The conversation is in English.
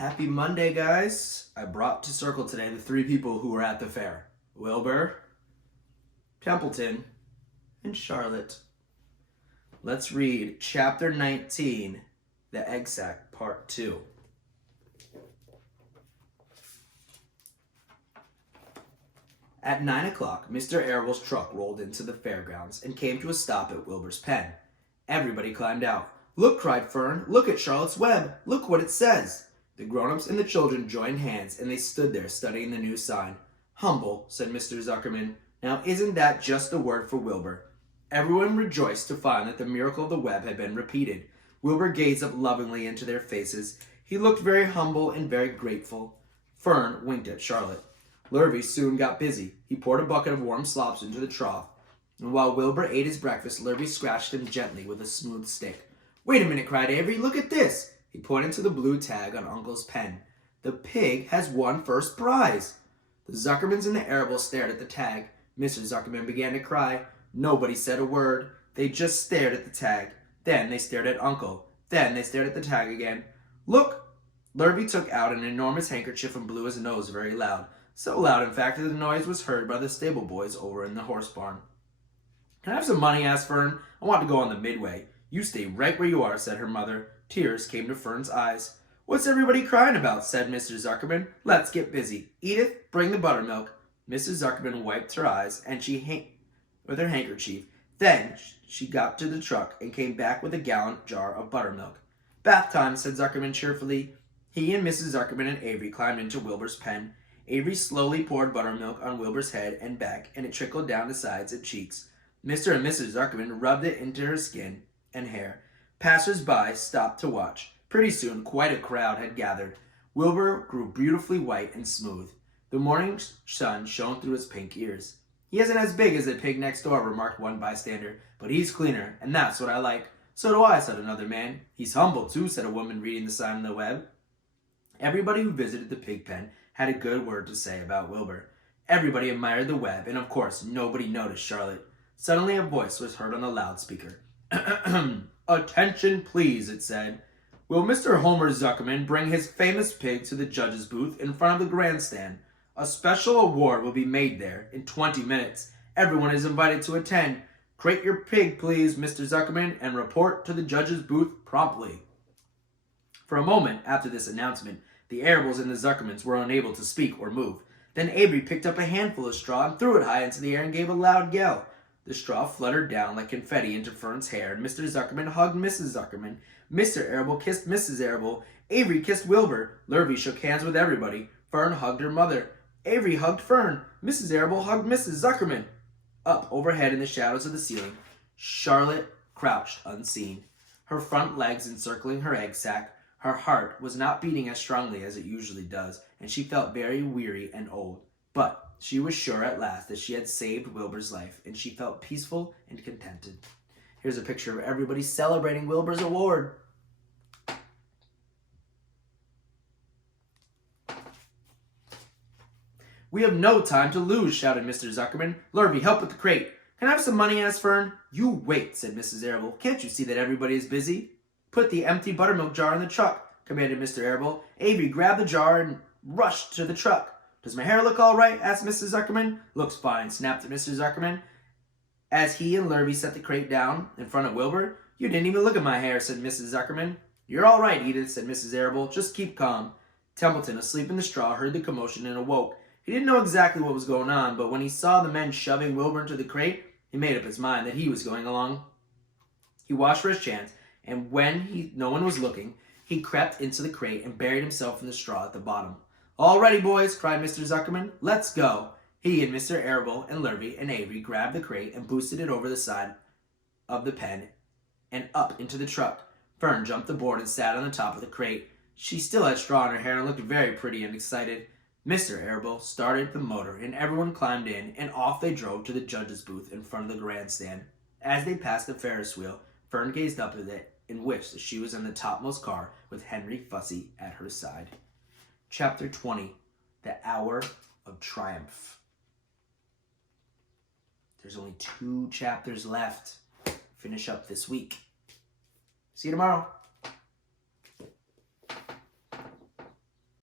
Happy Monday, guys. I brought to circle today the three people who were at the fair. Wilbur, Templeton, and Charlotte. Let's read Chapter 19, The Egg Sac, Part 2. At 9 o'clock, Mr. Arable's truck rolled into the fairgrounds and came to a stop at Wilbur's pen. Everybody climbed out. "Look," cried Fern. "Look at Charlotte's Web. Look what it says." The grown-ups and the children joined hands, and they stood there studying the new sign. "Humble," said Mr. Zuckerman. "Now isn't that just the word for Wilbur?" Everyone rejoiced to find that the miracle of the web had been repeated. Wilbur gazed up lovingly into their faces. He looked very humble and very grateful. Fern winked at Charlotte. Lurvy soon got busy. He poured a bucket of warm slops into the trough, and while Wilbur ate his breakfast, Lurvy scratched him gently with a smooth stick. "Wait a minute," cried Avery. "Look at this." He pointed to the blue tag on Uncle's pen. "The pig has won first prize." The Zuckermans and the Arables stared at the tag. Mr. Zuckerman began to cry. Nobody said a word. They just stared at the tag. Then they stared at Uncle. Then they stared at the tag again. "Look!" Lurvy took out an enormous handkerchief and blew his nose very loud. So loud, in fact, that the noise was heard by the stable boys over in the horse barn. "Can I have some money?" asked Fern. "I want to go on the Midway." "You stay right where you are," said her mother. Tears came to Fern's eyes. "What's everybody crying about?" said Mr. Zuckerman. "Let's get busy. Edith, bring the buttermilk." Mrs. Zuckerman wiped her eyes and with her handkerchief. Then she got to the truck and came back with a gallon jar of buttermilk. "Bath time," said Zuckerman cheerfully. He and Mrs. Zuckerman and Avery climbed into Wilbur's pen. Avery slowly poured buttermilk on Wilbur's head and back, and it trickled down the sides and cheeks. Mr. and Mrs. Zuckerman rubbed it into her skin and hair. Passers-by stopped to watch. Pretty soon, quite a crowd had gathered. Wilbur grew beautifully white and smooth. The morning sun shone through his pink ears. "He isn't as big as the pig next door," remarked one bystander, "but he's cleaner, and that's what I like." "So do I," said another man. "He's humble, too," said a woman reading the sign on the web. Everybody who visited the pig pen had a good word to say about Wilbur. Everybody admired the web, and of course, nobody noticed Charlotte. Suddenly a voice was heard on the loudspeaker. "Attention, please," it said. "Will Mr. Homer Zuckerman bring his famous pig to the judge's booth in front of the grandstand? A special award will be made there in 20 minutes. Everyone is invited to attend. Crate your pig, please, Mr. Zuckerman, and report to the judge's booth promptly." For a moment after this announcement, the Arables and the Zuckermans were unable to speak or move. Then Avery picked up a handful of straw and threw it high into the air and gave a loud yell. The straw fluttered down like confetti into Fern's hair, and Mr. Zuckerman hugged Mrs. Zuckerman. Mr. Arable kissed Mrs. Arable. Avery kissed Wilbur. Lurvy shook hands with everybody. Fern hugged her mother. Avery hugged Fern. Mrs. Arable hugged Mrs. Zuckerman. Up overhead in the shadows of the ceiling, Charlotte crouched unseen, her front legs encircling her egg sac. Her heart was not beating as strongly as it usually does, and she felt very weary and old. But she was sure at last that she had saved Wilbur's life, and she felt peaceful and contented. Here's a picture of everybody celebrating Wilbur's award. "We have no time to lose," shouted Mr. Zuckerman. "Lurvy, help with the crate." "Can I have some money?" asked Fern. "You wait," said Mrs. Arable. "Can't you see that everybody is busy?" "Put the empty buttermilk jar in the truck," commanded Mr. Arable. Avery grabbed the jar and rushed to the truck. "Does my hair look all right?" asked Mrs. Zuckerman. "Looks fine," snapped Mr. Zuckerman, as he and Lurvy set the crate down in front of Wilbur. "You didn't even look at my hair," said Mrs. Zuckerman. "You're all right, Edith," said Mrs. Arable. "Just keep calm." Templeton, asleep in the straw, heard the commotion and awoke. He didn't know exactly what was going on, but when he saw the men shoving Wilbur into the crate, he made up his mind that he was going along. He watched for his chance, and when no one was looking, he crept into the crate and buried himself in the straw at the bottom. "All ready, boys," cried Mr. Zuckerman. "Let's go." He and Mr. Arable and Lurvy and Avery grabbed the crate and boosted it over the side of the pen and up into the truck. Fern jumped aboard and sat on the top of the crate. She still had straw in her hair and looked very pretty and excited. Mr. Arable started the motor, and everyone climbed in, and off they drove to the judge's booth in front of the grandstand. As they passed the Ferris wheel, Fern gazed up at it and wished that she was in the topmost car with Henry Fussy at her side. Chapter 20, The Hour of Triumph. There's only 2 chapters left. Finish up this week. See you tomorrow.